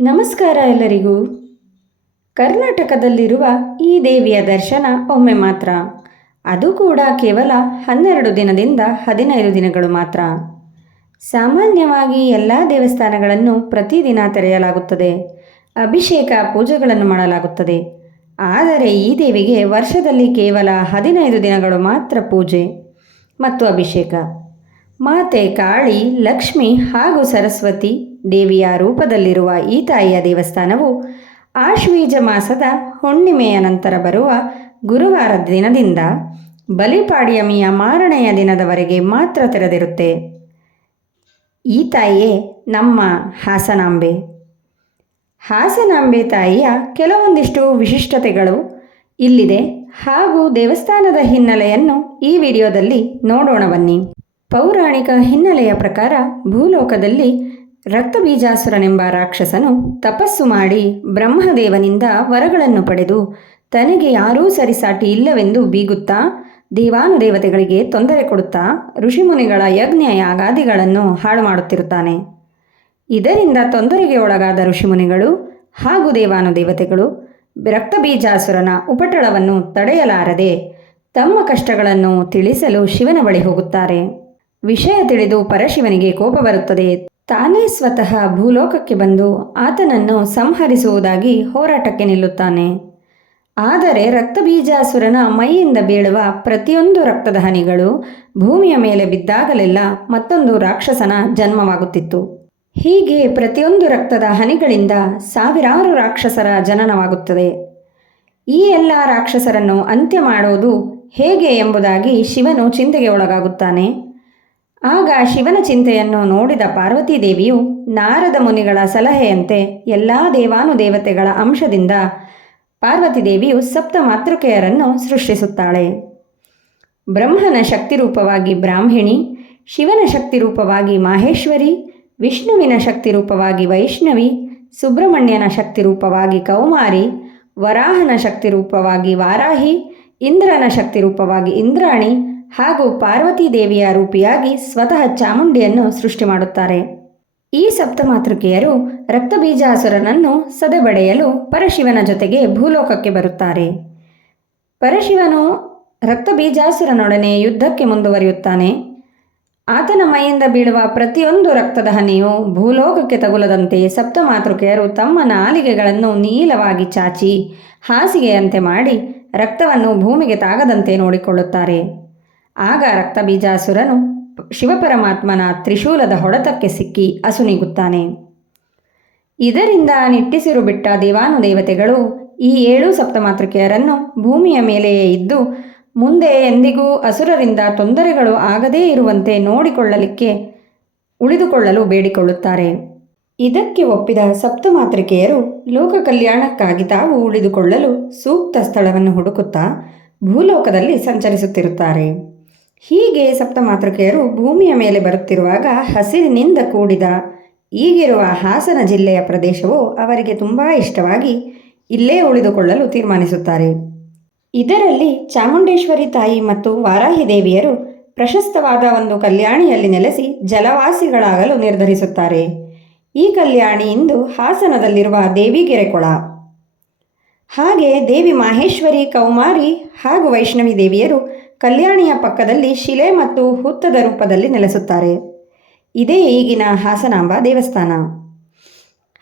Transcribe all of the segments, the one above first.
ನಮಸ್ಕಾರ ಎಲ್ಲರಿಗೂ. ಕರ್ನಾಟಕದಲ್ಲಿರುವ ಈ ದೇವಿಯ ದರ್ಶನ ಒಮ್ಮೆ ಮಾತ್ರ, ಅದು ಕೂಡ ಕೇವಲ 12 ದಿನದಿಂದ 15 ದಿನಗಳು ಮಾತ್ರ. ಸಾಮಾನ್ಯವಾಗಿ ಎಲ್ಲ ದೇವಸ್ಥಾನಗಳನ್ನು ಪ್ರತಿದಿನ ತೆರೆಯಲಾಗುತ್ತದೆ, ಅಭಿಷೇಕ ಪೂಜೆಗಳನ್ನು ಮಾಡಲಾಗುತ್ತದೆ. ಆದರೆ ಈ ದೇವಿಗೆ ವರ್ಷದಲ್ಲಿ ಕೇವಲ 15 ದಿನಗಳು ಮಾತ್ರ ಪೂಜೆ ಮತ್ತು ಅಭಿಷೇಕ. ಮಾತೆ ಕಾಳಿ, ಲಕ್ಷ್ಮಿ ಹಾಗೂ ಸರಸ್ವತಿ ದೇವಿಯ ರೂಪದಲ್ಲಿರುವ ಈ ತಾಯಿಯ ದೇವಸ್ಥಾನವು ಆಶ್ವೀಜ ಮಾಸದ ಹುಣ್ಣಿಮೆಯ ನಂತರ ಬರುವ ಗುರುವಾರದ ದಿನದಿಂದ ಬಲಿಪಾಡ್ಯಮಿಯ ಮಾರನೆಯ ದಿನದವರೆಗೆ ಮಾತ್ರ ತೆರೆದಿರುತ್ತೆ. ಈ ತಾಯಿಯೇ ನಮ್ಮ ಹಾಸನಾಂಬೆ. ಹಾಸನಾಂಬೆ ತಾಯಿಯ ಕೆಲವೊಂದಿಷ್ಟು ವಿಶಿಷ್ಟತೆಗಳು ಇಲ್ಲಿದೆ ಹಾಗೂ ದೇವಸ್ಥಾನದ ಹಿನ್ನೆಲೆಯನ್ನು ಈ ವಿಡಿಯೋದಲ್ಲಿ ನೋಡೋಣ ಬನ್ನಿ. ಪೌರಾಣಿಕ ಹಿನ್ನೆಲೆಯ ಪ್ರಕಾರ ಭೂಲೋಕದಲ್ಲಿ ರಕ್ತಬೀಜಾಸುರನೆಂಬ ರಾಕ್ಷಸನು ತಪಸ್ಸು ಮಾಡಿ ಬ್ರಹ್ಮದೇವನಿಂದ ವರಗಳನ್ನು ಪಡೆದು ತನಗೆ ಯಾರೂ ಸರಿಸಾಟಿ ಇಲ್ಲವೆಂದು ಬೀಗುತ್ತಾ ದೇವಾನುದೇವತೆಗಳಿಗೆ ತೊಂದರೆ ಕೊಡುತ್ತಾ ಋಷಿಮುನಿಗಳ ಯಜ್ಞ ಯಾಗಾದಿಗಳನ್ನು ಹಾಳು ಮಾಡುತ್ತಿರುತ್ತಾನೆ. ಇದರಿಂದ ತೊಂದರೆಗೆ ಒಳಗಾದ ಋಷಿಮುನಿಗಳು ಹಾಗೂ ದೇವಾನುದೇವತೆಗಳು ರಕ್ತಬೀಜಾಸುರನ ಉಪಟಳವನ್ನು ತಡೆಯಲಾರದೆ ತಮ್ಮ ಕಷ್ಟಗಳನ್ನು ತಿಳಿಸಲು ಶಿವನ ಬಳಿ ಹೋಗುತ್ತಾರೆ. ವಿಷಯ ತಿಳಿದು ಪರಶಿವನಿಗೆ ಕೋಪ ಬರುತ್ತದೆ. ತಾನೇ ಸ್ವತಃ ಭೂಲೋಕಕ್ಕೆ ಬಂದು ಆತನನ್ನು ಸಂಹರಿಸುವುದಾಗಿ ಹೋರಾಟಕ್ಕೆ ನಿಲ್ಲುತ್ತಾನೆ. ಆದರೆ ರಕ್ತಬೀಜಾಸುರನ ಮೈಯಿಂದ ಬೀಳುವ ಪ್ರತಿಯೊಂದು ರಕ್ತದ ಹನಿಗಳು ಭೂಮಿಯ ಮೇಲೆ ಬಿದ್ದಾಗಲೆಲ್ಲ ಮತ್ತೊಂದು ರಾಕ್ಷಸನ ಜನ್ಮವಾಗುತ್ತಿತ್ತು. ಹೀಗೆ ಪ್ರತಿಯೊಂದು ರಕ್ತದ ಹನಿಗಳಿಂದ ಸಾವಿರಾರು ರಾಕ್ಷಸರ ಜನನವಾಗುತ್ತದೆ. ಈ ಎಲ್ಲ ರಾಕ್ಷಸರನ್ನು ಅಂತ್ಯ ಮಾಡೋದು ಹೇಗೆ ಎಂಬುದಾಗಿ ಶಿವನು ಚಿಂತೆಗೆ ಒಳಗಾಗುತ್ತಾನೆ. ಆಗ ಶಿವನ ಚಿಂತೆಯನ್ನು ನೋಡಿದ ಪಾರ್ವತೀ ದೇವಿಯು ನಾರದ ಮುನಿಗಳ ಸಲಹೆಯಂತೆ ಎಲ್ಲ ದೇವಾನುದೇವತೆಗಳ ಅಂಶದಿಂದ ಪಾರ್ವತೀ ದೇವಿಯು ಸಪ್ತ ಮಾತೃಕೆಯರನ್ನು ಸೃಷ್ಟಿಸುತ್ತಾಳೆ. ಬ್ರಹ್ಮನ ಶಕ್ತಿ ರೂಪವಾಗಿ ಬ್ರಾಹ್ಮಿಣಿ, ಶಿವನ ಶಕ್ತಿ ರೂಪವಾಗಿ ಮಾಹೇಶ್ವರಿ, ವಿಷ್ಣುವಿನ ಶಕ್ತಿ ರೂಪವಾಗಿ ವೈಷ್ಣವಿ, ಸುಬ್ರಹ್ಮಣ್ಯನ ಶಕ್ತಿ ರೂಪವಾಗಿ ಕೌಮಾರಿ, ವರಾಹನ ಶಕ್ತಿ ರೂಪವಾಗಿ ವಾರಾಹಿ, ಇಂದ್ರನ ಶಕ್ತಿ ರೂಪವಾಗಿ ಇಂದ್ರಾಣಿ ಹಾಗೂ ಪಾರ್ವತೀ ದೇವಿಯ ರೂಪಿಯಾಗಿ ಸ್ವತಃ ಚಾಮುಂಡಿಯನ್ನು ಸೃಷ್ಟಿ ಮಾಡುತ್ತಾರೆ. ಈ ಸಪ್ತಮಾತೃಕೆಯರು ರಕ್ತಬೀಜಾಸುರನನ್ನು ಸದೆಬಡೆಯಲು ಪರಶಿವನ ಜೊತೆಗೆ ಭೂಲೋಕಕ್ಕೆ ಬರುತ್ತಾರೆ. ಪರಶಿವನು ರಕ್ತಬೀಜಾಸುರನೊಡನೆ ಯುದ್ಧಕ್ಕೆ ಮುಂದುವರಿಯುತ್ತಾನೆ. ಆತನ ಮೈಯಿಂದ ಬೀಳುವ ಪ್ರತಿಯೊಂದು ರಕ್ತದ ಹನಿಯು ಭೂಲೋಕಕ್ಕೆ ತಗುಲದಂತೆ ಸಪ್ತಮಾತೃಕೆಯರು ತಮ್ಮ ನಾಲಿಗೆಗಳನ್ನು ನೀಲವಾಗಿ ಚಾಚಿ ಹಾಸಿಗೆಯಂತೆ ಮಾಡಿ ರಕ್ತವನ್ನು ಭೂಮಿಗೆ ತಾಗದಂತೆ ನೋಡಿಕೊಳ್ಳುತ್ತಾರೆ. ಆಗ ರಕ್ತಬೀಜಾಸುರನು ಶಿವಪರಮಾತ್ಮನ ತ್ರಿಶೂಲದ ಹೊಡೆತಕ್ಕೆ ಸಿಕ್ಕಿ ಅಸುನೀಗುತ್ತಾನೆ. ಇದರಿಂದ ನಿಟ್ಟುಸಿರು ಬಿಟ್ಟ ದೇವಾನುದೇವತೆಗಳು ಈ 7 ಸಪ್ತಮಾತೃಕೆಯರನ್ನು ಭೂಮಿಯ ಮೇಲೆಯೇ ಇದ್ದು ಮುಂದೆ ಎಂದಿಗೂ ಅಸುರರಿಂದ ತೊಂದರೆಗಳು ಆಗದೇ ಇರುವಂತೆ ನೋಡಿಕೊಳ್ಳಲಿಕ್ಕೆ ಉಳಿದುಕೊಳ್ಳಲು ಬೇಡಿಕೊಳ್ಳುತ್ತಾರೆ. ಇದಕ್ಕೆ ಒಪ್ಪಿದ ಸಪ್ತಮಾತೃಕೆಯರು ಲೋಕ ಕಲ್ಯಾಣಕ್ಕಾಗಿ ತಾವು ಉಳಿದುಕೊಳ್ಳಲು ಸೂಕ್ತ ಸ್ಥಳವನ್ನು ಹುಡುಕುತ್ತಾ ಭೂಲೋಕದಲ್ಲಿ ಸಂಚರಿಸುತ್ತಿರುತ್ತಾರೆ. ಹೀಗೆ ಸಪ್ತಮಾತೃಕೆಯರು ಭೂಮಿಯ ಮೇಲೆ ಬರುತ್ತಿರುವಾಗ ಹಸಿರಿನಿಂದ ಕೂಡಿದ ಈಗಿರುವ ಹಾಸನ ಜಿಲ್ಲೆಯ ಪ್ರದೇಶವು ಅವರಿಗೆ ತುಂಬ ಇಷ್ಟವಾಗಿ ಇಲ್ಲೇ ಉಳಿದುಕೊಳ್ಳಲು ತೀರ್ಮಾನಿಸುತ್ತಾರೆ. ಇದರಲ್ಲಿ ಚಾಮುಂಡೇಶ್ವರಿ ತಾಯಿ ಮತ್ತು ವಾರಾಹಿ ದೇವಿಯರು ಪ್ರಶಸ್ತವಾದ ಒಂದು ಕಲ್ಯಾಣಿಯಲ್ಲಿ ನೆಲೆಸಿ ಜಲವಾಸಿಗಳಾಗಲು ನಿರ್ಧರಿಸುತ್ತಾರೆ. ಈ ಕಲ್ಯಾಣಿ ಇಂದು ಹಾಸನದಲ್ಲಿರುವ ದೇವಿಗೆರೆ ಕೊಳ. ಹಾಗೆ ದೇವಿ ಮಾಹೇಶ್ವರಿ, ಕೌಮಾರಿ ಹಾಗೂ ವೈಷ್ಣವಿ ದೇವಿಯರು ಕಲ್ಯಾಣಿಯ ಪಕ್ಕದಲ್ಲಿ ಶಿಲೆ ಮತ್ತು ಹುತ್ತದ ರೂಪದಲ್ಲಿ ನೆಲೆಸುತ್ತಾರೆ. ಇದೇ ಈಗಿನ ಹಾಸನಾಂಬ ದೇವಸ್ಥಾನ.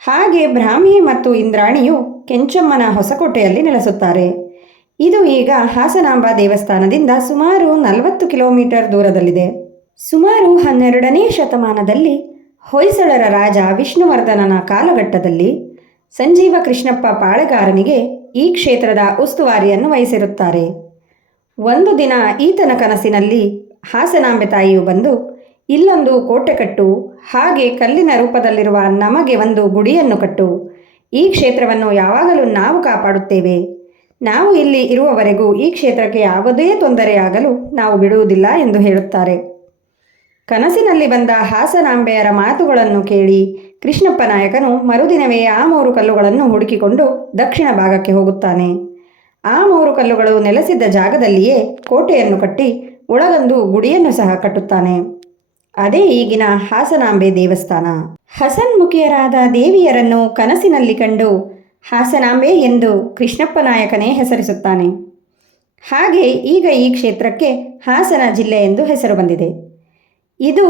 ಹಾಗೆ ಬ್ರಾಹ್ಮಿ ಮತ್ತು ಇಂದ್ರಾಣಿಯು ಕೆಂಚಮ್ಮನ ಹೊಸಕೋಟೆಯಲ್ಲಿ ನೆಲೆಸುತ್ತಾರೆ. ಇದು ಈಗ ಹಾಸನಾಂಬ ದೇವಸ್ಥಾನದಿಂದ ಸುಮಾರು 40 ಕಿಲೋಮೀಟರ್ ದೂರದಲ್ಲಿದೆ. ಸುಮಾರು 12ನೇ ಶತಮಾನದಲ್ಲಿ ಹೊಯ್ಸಳರ ರಾಜ ವಿಷ್ಣುವರ್ಧನನ ಕಾಲಘಟ್ಟದಲ್ಲಿ ಸಂಜೀವ ಕೃಷ್ಣಪ್ಪ ಪಾಳೆಗಾರನಿಗೆ ಈ ಕ್ಷೇತ್ರದ ಉಸ್ತುವಾರಿಯನ್ನು ವಹಿಸಿರುತ್ತಾರೆ. ಒಂದು ದಿನ ಈತನ ಕನಸಿನಲ್ಲಿ ಹಾಸನಾಂಬೆ ತಾಯಿಯು ಬಂದು ಇಲ್ಲೊಂದು ಕೋಟೆ ಕಟ್ಟು, ಹಾಗೆ ಕಲ್ಲಿನ ರೂಪದಲ್ಲಿರುವ ನಮಗೆ ಒಂದು ಗುಡಿಯನ್ನು ಕಟ್ಟು, ಈ ಕ್ಷೇತ್ರವನ್ನು ಯಾವಾಗಲೂ ನಾವು ಕಾಪಾಡುತ್ತೇವೆ, ನಾವು ಇಲ್ಲಿ ಇರುವವರೆಗೂ ಈ ಕ್ಷೇತ್ರಕ್ಕೆ ಯಾವುದೇ ತೊಂದರೆಯಾಗಲು ನಾವು ಬಿಡುವುದಿಲ್ಲ ಎಂದು ಹೇಳುತ್ತಾರೆ. ಕನಸಿನಲ್ಲಿ ಬಂದ ಹಾಸನಾಂಬೆಯರ ಮಾತುಗಳನ್ನು ಕೇಳಿ ಕೃಷ್ಣಪ್ಪ ನಾಯಕನು ಮರುದಿನವೇ ಆ 3 ಕಲ್ಲುಗಳನ್ನು ಹುಡುಕಿಕೊಂಡು ದಕ್ಷಿಣ ಭಾಗಕ್ಕೆ ಹೋಗುತ್ತಾನೆ. ಆ 3 ಕಲ್ಲುಗಳು ನೆಲೆಸಿದ್ದ ಜಾಗದಲ್ಲಿಯೇ ಕೋಟೆಯನ್ನು ಕಟ್ಟಿ ಒಳಗೊಂದು ಗುಡಿಯನ್ನು ಸಹ ಕಟ್ಟುತ್ತಾನೆ. ಅದೇ ಈಗಿನ ಹಾಸನಾಂಬೆ ದೇವಸ್ಥಾನ. ಹಸನ್ಮುಖಿಯರಾದ ದೇವಿಯರನ್ನು ಕನಸಿನಲ್ಲಿ ಕಂಡು ಹಾಸನಾಂಬೆ ಎಂದು ಕೃಷ್ಣಪ್ಪ ನಾಯಕನೇ ಹೆಸರಿಸುತ್ತಾನೆ. ಹಾಗೆ ಈಗ ಈ ಕ್ಷೇತ್ರಕ್ಕೆ ಹಾಸನ ಜಿಲ್ಲೆ ಎಂದು ಹೆಸರು ಬಂದಿದೆ. ಇದು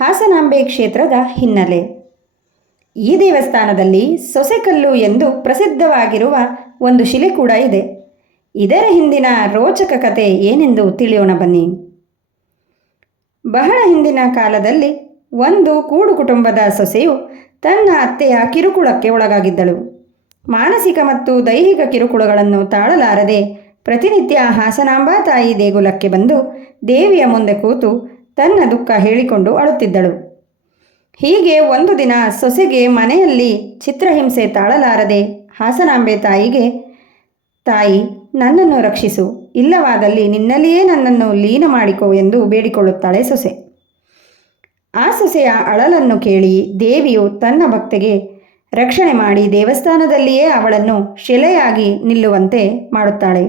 ಹಾಸನಾಂಬೆ ಕ್ಷೇತ್ರದ ಹಿನ್ನೆಲೆ. ಈ ದೇವಸ್ಥಾನದಲ್ಲಿ ಸೊಸೆಕಲ್ಲು ಎಂದು ಪ್ರಸಿದ್ಧವಾಗಿರುವ ಒಂದು ಶಿಲೆ ಕೂಡ ಇದೆ. ಇದರ ಹಿಂದಿನ ರೋಚಕ ಕಥೆ ಏನೆಂದು ತಿಳಿಯೋಣ ಬನ್ನಿ. ಬಹಳ ಹಿಂದಿನ ಕಾಲದಲ್ಲಿ ಒಂದು ಕೂಡು ಕುಟುಂಬದ ಸೊಸೆಯು ತನ್ನ ಅತ್ತೆಯ ಕಿರುಕುಳಕ್ಕೆ ಒಳಗಾಗಿದ್ದಳು. ಮಾನಸಿಕ ಮತ್ತು ದೈಹಿಕ ಕಿರುಕುಳಗಳನ್ನು ತಾಳಲಾರದೆ ಪ್ರತಿನಿತ್ಯ ಹಾಸನಾಂಬಾ ತಾಯಿ ದೇಗುಲಕ್ಕೆ ಬಂದು ದೇವಿಯ ಮುಂದೆ ಕೂತು ತನ್ನ ದುಃಖ ಹೇಳಿಕೊಂಡು ಅಳುತ್ತಿದ್ದಳು. ಹೀಗೆ ಒಂದು ದಿನ ಸೊಸೆಗೆ ಮನೆಯಲ್ಲಿ ಚಿತ್ರಹಿಂಸೆ ತಾಳಲಾರದೆ ಹಾಸನಾಂಬೆ ತಾಯಿಗೆ, ತಾಯಿ ನನ್ನನ್ನು ರಕ್ಷಿಸು, ಇಲ್ಲವಾದಲ್ಲಿ ನಿನ್ನಲ್ಲಿಯೇ ನನ್ನನ್ನು ಲೀನ ಮಾಡಿಕೋ ಎಂದು ಬೇಡಿಕೊಳ್ಳುತ್ತಾಳೆ ಸೊಸೆ. ಆ ಸೊಸೆಯ ಅಳಲನ್ನು ಕೇಳಿ ದೇವಿಯು ತನ್ನ ಭಕ್ತೆಗೆ ರಕ್ಷಣೆ ಮಾಡಿ ದೇವಸ್ಥಾನದಲ್ಲಿಯೇ ಅವಳನ್ನು ಶಿಲೆಯಾಗಿ ನಿಲ್ಲುವಂತೆ ಮಾಡುತ್ತಾಳೆ.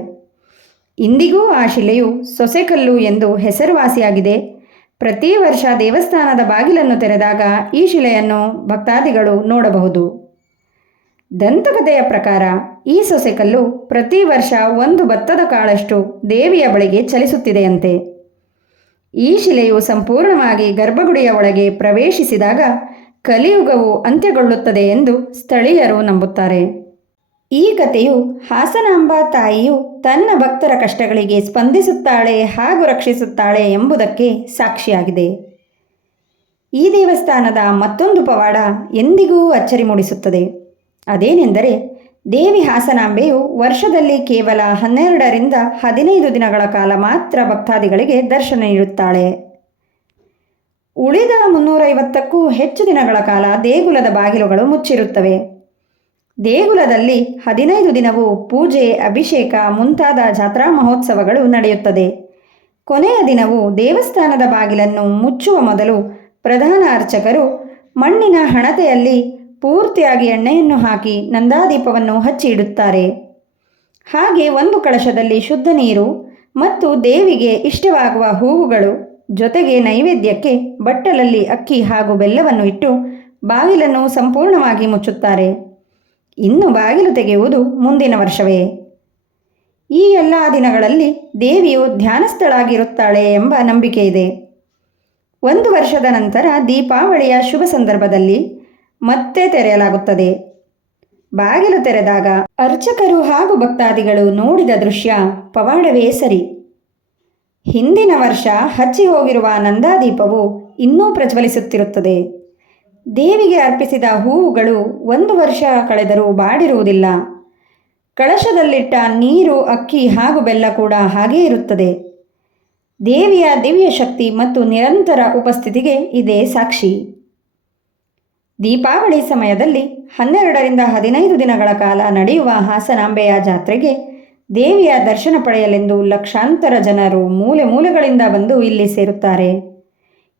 ಇಂದಿಗೂ ಆ ಶಿಲೆಯು ಸೊಸೆಕಲ್ಲು ಎಂದು ಹೆಸರುವಾಸಿಯಾಗಿದೆ. ಪ್ರತಿ ವರ್ಷ ದೇವಸ್ಥಾನದ ಬಾಗಿಲನ್ನು ತೆರೆದಾಗ ಈ ಶಿಲೆಯನ್ನು ಭಕ್ತಾದಿಗಳು ನೋಡಬಹುದು. ದಂತಕಥೆಯ ಪ್ರಕಾರ ಈ ಸೊಸೆಕಲ್ಲು ಪ್ರತಿ ವರ್ಷ ಒಂದು ಭತ್ತದ ಕಾಳಷ್ಟು ದೇವಿಯ ಬಳಿಗೆ ಚಲಿಸುತ್ತಿದೆಯಂತೆ. ಈ ಶಿಲೆಯು ಸಂಪೂರ್ಣವಾಗಿ ಗರ್ಭಗುಡಿಯ ಒಳಗೆ ಪ್ರವೇಶಿಸಿದಾಗ ಕಲಿಯುಗವು ಅಂತ್ಯಗೊಳ್ಳುತ್ತದೆ ಎಂದು ಸ್ಥಳೀಯರು ನಂಬುತ್ತಾರೆ. ಈ ಕಥೆಯು ಹಾಸನಾಂಬಾ ತಾಯಿಯು ತನ್ನ ಭಕ್ತರ ಕಷ್ಟಗಳಿಗೆ ಸ್ಪಂದಿಸುತ್ತಾಳೆ ಹಾಗೂ ರಕ್ಷಿಸುತ್ತಾಳೆ ಎಂಬುದಕ್ಕೆ ಸಾಕ್ಷಿಯಾಗಿದೆ. ಈ ದೇವಸ್ಥಾನದ ಮತ್ತೊಂದು ಪವಾಡ ಎಂದಿಗೂ ಅಚ್ಚರಿ ಮೂಡಿಸುತ್ತದೆ. ಅದೇನೆಂದರೆ, ದೇವಿ ಹಾಸನಾಂಬೆಯು ವರ್ಷದಲ್ಲಿ ಕೇವಲ 12ರಿಂದ 15 ದಿನಗಳ ಕಾಲ ಮಾತ್ರ ಭಕ್ತಾದಿಗಳಿಗೆ ದರ್ಶನ ನೀಡುತ್ತಾಳೆ. ಉಳಿದ 350ಕ್ಕೂ ಹೆಚ್ಚು ದಿನಗಳ ಕಾಲ ದೇಗುಲದ ಬಾಗಿಲುಗಳು ಮುಚ್ಚಿರುತ್ತವೆ. ದೇಗುಲದಲ್ಲಿ 15 ದಿನವೂ ಪೂಜೆ, ಅಭಿಷೇಕ ಮುಂತಾದ ಜಾತ್ರಾ ಮಹೋತ್ಸವಗಳು ನಡೆಯುತ್ತದೆ. ಕೊನೆಯ ದಿನವೂ ದೇವಸ್ಥಾನದ ಬಾಗಿಲನ್ನು ಮುಚ್ಚುವ ಮೊದಲು ಪ್ರಧಾನ ಅರ್ಚಕರು ಮಣ್ಣಿನ ಹಣತೆಯಲ್ಲಿ ಪೂರ್ತಿಯಾಗಿ ಎಣ್ಣೆಯನ್ನು ಹಾಕಿ ನಂದಾದೀಪವನ್ನು ಹಚ್ಚಿ ಇಡುತ್ತಾರೆ. ಹಾಗೆ ಒಂದು ಕಳಶದಲ್ಲಿ ಶುದ್ಧ ನೀರು ಮತ್ತು ದೇವಿಗೆ ಇಷ್ಟವಾಗುವ ಹೂವುಗಳು ಜೊತೆಗೆ ನೈವೇದ್ಯಕ್ಕೆ ಬಟ್ಟಲಲ್ಲಿ ಅಕ್ಕಿ ಹಾಗೂ ಬೆಲ್ಲವನ್ನು ಇಟ್ಟು ಬಾಗಿಲನ್ನು ಸಂಪೂರ್ಣವಾಗಿ ಮುಚ್ಚುತ್ತಾರೆ. ಇನ್ನು ಬಾಗಿಲು ತೆಗೆಯುವುದು ಮುಂದಿನ ವರ್ಷವೇ. ಈ ಎಲ್ಲ ದಿನಗಳಲ್ಲಿ ದೇವಿಯು ಧ್ಯಾನಸ್ಥಳಾಗಿರುತ್ತಾಳೆ ಎಂಬ ನಂಬಿಕೆ ಇದೆ. ಒಂದು ವರ್ಷದ ನಂತರ ದೀಪಾವಳಿಯ ಶುಭ ಸಂದರ್ಭದಲ್ಲಿ ಮತ್ತೆ ತೆರೆಯಲಾಗುತ್ತದೆ. ಬಾಗಿಲು ತೆರೆದಾಗ ಅರ್ಚಕರು ಹಾಗೂ ಭಕ್ತಾದಿಗಳು ನೋಡಿದ ದೃಶ್ಯ ಪವಾಡವೇ ಸರಿ. ಹಿಂದಿನ ವರ್ಷ ಹಚ್ಚಿ ಹೋಗಿರುವ ನಂದಾದೀಪವು ಇನ್ನೂ ಪ್ರಜ್ವಲಿಸುತ್ತಿರುತ್ತದೆ. ದೇವಿಗೆ ಅರ್ಪಿಸಿದ ಹೂವುಗಳು 1 ವರ್ಷ ಕಳೆದರೂ ಬಾಡಿರುವುದಿಲ್ಲ. ಕಳಶದಲ್ಲಿಟ್ಟ ನೀರು, ಅಕ್ಕಿ ಹಾಗೂ ಬೆಲ್ಲ ಕೂಡ ಹಾಗೇ ಇರುತ್ತದೆ. ದೇವಿಯ ದಿವ್ಯ ಶಕ್ತಿ ಮತ್ತು ನಿರಂತರ ಉಪಸ್ಥಿತಿಗೆ ಇದೇ ಸಾಕ್ಷಿ. ದೀಪಾವಳಿ ಸಮಯದಲ್ಲಿ 12ರಿಂದ 15 ದಿನಗಳ ಕಾಲ ನಡೆಯುವ ಹಾಸನಾಂಬೆಯ ಜಾತ್ರೆಗೆ ದೇವಿಯ ದರ್ಶನ ಪಡೆಯಲೆಂದು ಲಕ್ಷಾಂತರ ಜನರು ಮೂಲೆ ಮೂಲೆಗಳಿಂದ ಬಂದು ಇಲ್ಲಿ ಸೇರುತ್ತಾರೆ.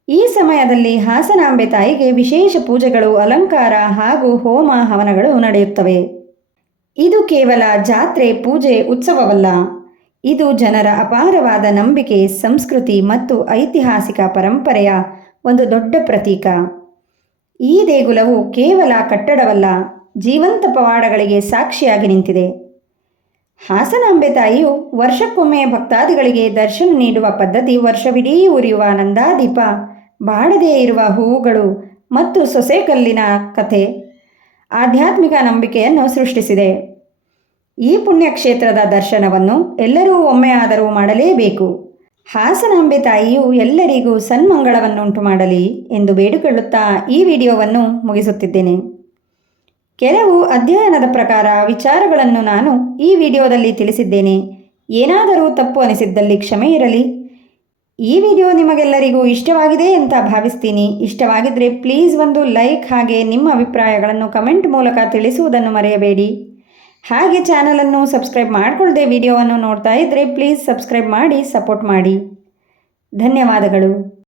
ಈ ಸಮಯದಲ್ಲಿ ಹಾಸನಾಂಬೆ ತಾಯಿಗೆ ವಿಶೇಷ ಪೂಜೆಗಳು, ಅಲಂಕಾರ ಹಾಗೂ ಹೋಮ ಹವನಗಳು ನಡೆಯುತ್ತವೆ. ಇದು ಕೇವಲ ಜಾತ್ರೆ, ಪೂಜೆ, ಉತ್ಸವವಲ್ಲ. ಇದು ಜನರ ಅಪಾರವಾದ ನಂಬಿಕೆ, ಸಂಸ್ಕೃತಿ ಮತ್ತು ಐತಿಹಾಸಿಕ ಪರಂಪರೆಯ ಒಂದು ದೊಡ್ಡ ಪ್ರತೀಕ. ಈ ದೇಗುಲವು ಕೇವಲ ಕಟ್ಟಡವಲ್ಲ, ಜೀವಂತ ಪವಾಡಗಳಿಗೆ ಸಾಕ್ಷಿಯಾಗಿ ನಿಂತಿದೆ. ಹಾಸನಾಂಬೆ ತಾಯಿಯು ವರ್ಷಕ್ಕೊಮ್ಮೆ ಭಕ್ತಾದಿಗಳಿಗೆ ದರ್ಶನ ನೀಡುವ ಪದ್ಧತಿ, ವರ್ಷವಿಡೀ ಉರಿಯುವ ನಂದಾದೀಪ, ಬಾಡದೇ ಇರುವ ಹೂವುಗಳು ಮತ್ತು ಸೊಸೆಕಲ್ಲಿನ ಕಥೆ ಆಧ್ಯಾತ್ಮಿಕ ನಂಬಿಕೆಯನ್ನು ಸೃಷ್ಟಿಸಿದೆ. ಈ ಪುಣ್ಯಕ್ಷೇತ್ರದ ದರ್ಶನವನ್ನು ಎಲ್ಲರೂ ಒಮ್ಮೆ ಆದರೂ ಮಾಡಲೇಬೇಕು. ಹಾಸನಾಂಬೆ ತಾಯಿಯು ಎಲ್ಲರಿಗೂ ಸನ್ಮಂಗಳವನ್ನುಂಟು ಮಾಡಲಿ ಎಂದು ಬೇಡಿಕೊಳ್ಳುತ್ತಾ ಈ ವಿಡಿಯೋವನ್ನು ಮುಗಿಸುತ್ತಿದ್ದೇನೆ. ಕೆಲವು ಅಧ್ಯಯನದ ಪ್ರಕಾರ ವಿಚಾರಗಳನ್ನು ನಾನು ಈ ವಿಡಿಯೋದಲ್ಲಿ ತಿಳಿಸಿದ್ದೇನೆ. ಏನಾದರೂ ತಪ್ಪು ಅನಿಸಿದ್ದಲ್ಲಿ ಕ್ಷಮೆ ಇರಲಿ. ಈ ವಿಡಿಯೋ ನಿಮಗೆಲ್ಲರಿಗೂ ಇಷ್ಟವಾಗಿದೆ ಅಂತ ಭಾವಿಸ್ತೀನಿ. ಇಷ್ಟವಾಗಿದ್ದರೆ ಪ್ಲೀಸ್ ಒಂದು ಲೈಕ್, ಹಾಗೆ ನಿಮ್ಮ ಅಭಿಪ್ರಾಯಗಳನ್ನು ಕಮೆಂಟ್ ಮೂಲಕ ತಿಳಿಸುವುದನ್ನು ಮರೆಯಬೇಡಿ. ಹಾಗೆ ಚಾನಲನ್ನು ಸಬ್ಸ್ಕ್ರೈಬ್ ಮಾಡಿಕೊಳ್ಳದೆ ವಿಡಿಯೋವನ್ನು ನೋಡ್ತಾ ಇದ್ದರೆ ಪ್ಲೀಸ್ ಸಬ್ಸ್ಕ್ರೈಬ್ ಮಾಡಿ ಸಪೋರ್ಟ್ ಮಾಡಿ. ಧನ್ಯವಾದಗಳು.